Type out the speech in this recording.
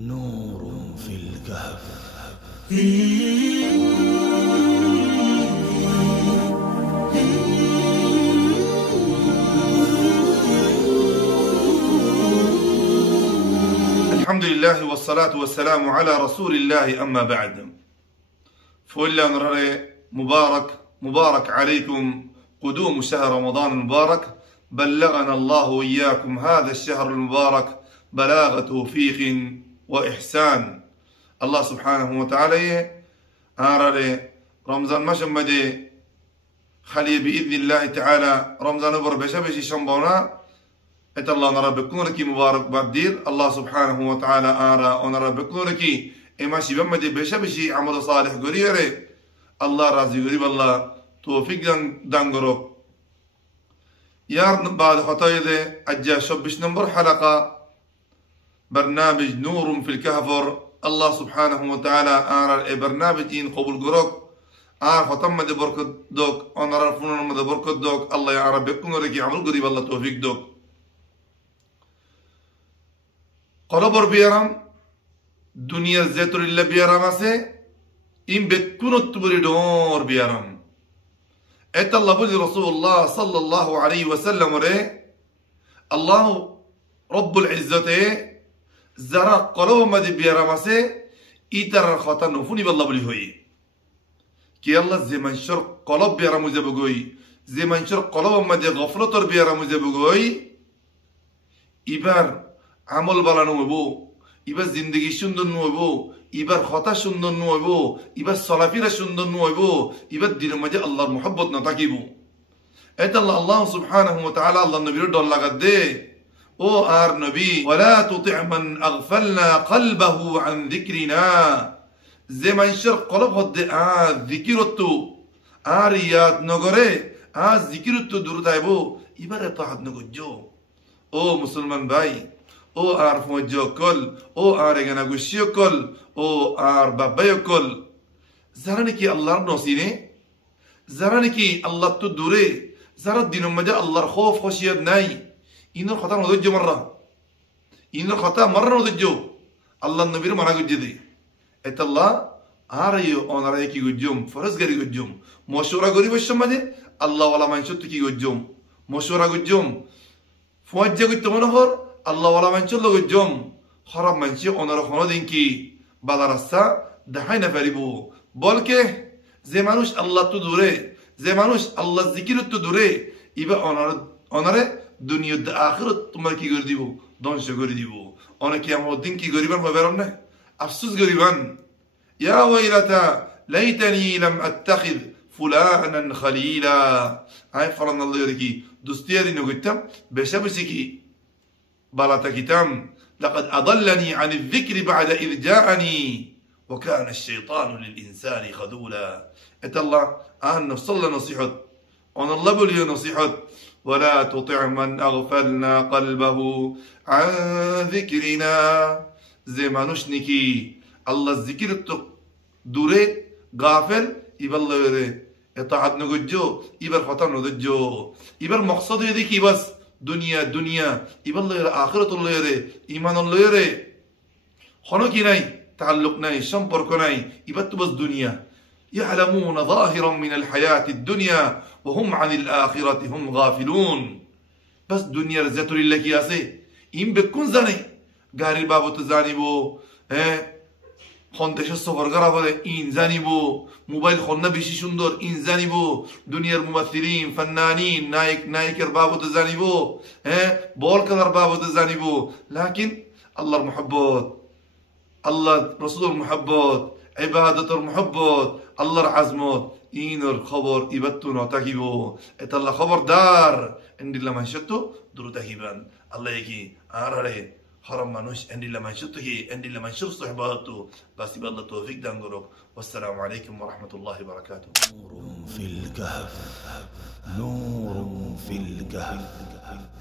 نور في الكهف. الحمد لله والصلاة والسلام على رسول الله، أما بعد. فولا نرى مبارك عليكم قدوم شهر رمضان المبارك. بلغنا الله وإياكم هذا الشهر المبارك بلاغ توفيق وإحسان. الله سبحانه وتعالى أرى رمضان ما شمده خلي بإذن الله تعالى رمضان بر بشبش شنبونا إت الله نرى بكونك مبارك بدير. الله سبحانه وتعالى أرى ونرى بكونك إما شي بمده بشبش عمل صالح قريره الله راضي قريب الله توفيق دانغروك يار بعد خطايا أجا شبش نمبر حلقة برنامج نور في الكهف. الله سبحانه وتعالى أرى برنامج إن قبول قروك ختم دي بركة دوك أنا رفون مد بركة دوك. الله يا رب يكون لك عمل قريب الله توفيق دوك. قلبر بيرام دنيا زيتور الله بيرام أسه إن بتكون التبري دور بيرام إت الله بدي رسول الله صلى الله عليه وسلم ره الله رب العزة زرا قلوب مد بيرام أسه إتر خطر نفوني بالله بلي هوي كي الله زمن شر قلب بيرام زبقوي زمن شر قلوب مد غفلتر بيرام زبقوي إبر عمل بلا نوبو إبر زندگی شندن نوبو إبر خطا شندن نوبو إبر صلافير شندن نوبو إبر دين مجا الله محبت نتاكيبو إت الله سبحانه وتعالى الله النبي رد الله قد أو آر نبي ولا تطع من أغفلنا قلبه عن ذكرنا زمن شر قلب هد ذكرتو رياض نغره ذكرتو درتايبو إبر اطاعت نغجو. أو مسلمان باي او آر فوجو كل او آرغانا غشيو كل او آر بابايو كل زراني كي الله نوسيني زراني كي الله تدوري زرا دينو مجا الله خوف خشيت ناي إنو خطا نودجو إنو خطا مرة نودجو الله النبي مرة غجدي إت الله آريو اون رايكي غجوم فرز غري غجوم مشورة غري بشمدي الله ولا منشط كي غجوم مشورة غجوم فوجو غتمنهور الله ولا منشل له الجم خرب منشي أنا رخنا دينكي بالرسا دحين فريبو بالكه زمانوش الله تدوره زمانوش الله ذكر تدوره يبقى أنا دنيا آخرة تمركي قرديبو دون شو قرديبو أنا كيام هو دينكي قريبان فبرمنا أفسوس قريبان يا ويلتا ليتني لم أتخذ فلانا خليلا. هاي فرنا الله يركي دستيري نقطة بشبسكي بلات كتام لقد أضلني عن الذكر بعد إذ جاءني وكان الشيطان للإنسان خذولا. إت الله نفصل نصيحة أن الله بلي نصيحة ولا تطع من أغفلنا قلبه عن ذكرنا زي ما نشنكي الله الذكر دوري غافل يبالله يري اطاعت نجو يبر خطر نجو يبر مقصد يديكي بس دنيا يبقى الله يرى آخرة الله يرى إيمان الله يرى خنوكي ناي تعلق ناي شمبركو ناي يبقى بس دنيا يعلمون ظاهرا من الحياة الدنيا وهم عن الآخرة هم غافلون. بس دنيا رزيتو لله كياسي إن بكون زاني غاري البابو تزاني بو خندش السفر غرابة إن زاني بو موبايل خلنا بيشي شندور إن زاني بو دنيا الممثلين فنانين نايك ربابو تزاني بو بول كذا ربابو تزاني بو. لكن الله المحبوت الله رسول المحبوت عبادة المحبوت الله العزموت إن الخبر إبتو نعتقبو إت الله خبر دار إن الله من شتو درو تهيبان الله يكي آراري حرم منوش عندي لما نشطه عندي لما نشوف صحباته بس يبقى الله توفيق دانغروك. والسلام عليكم ورحمة الله وبركاته. نور في الكهف. نور في الكهف.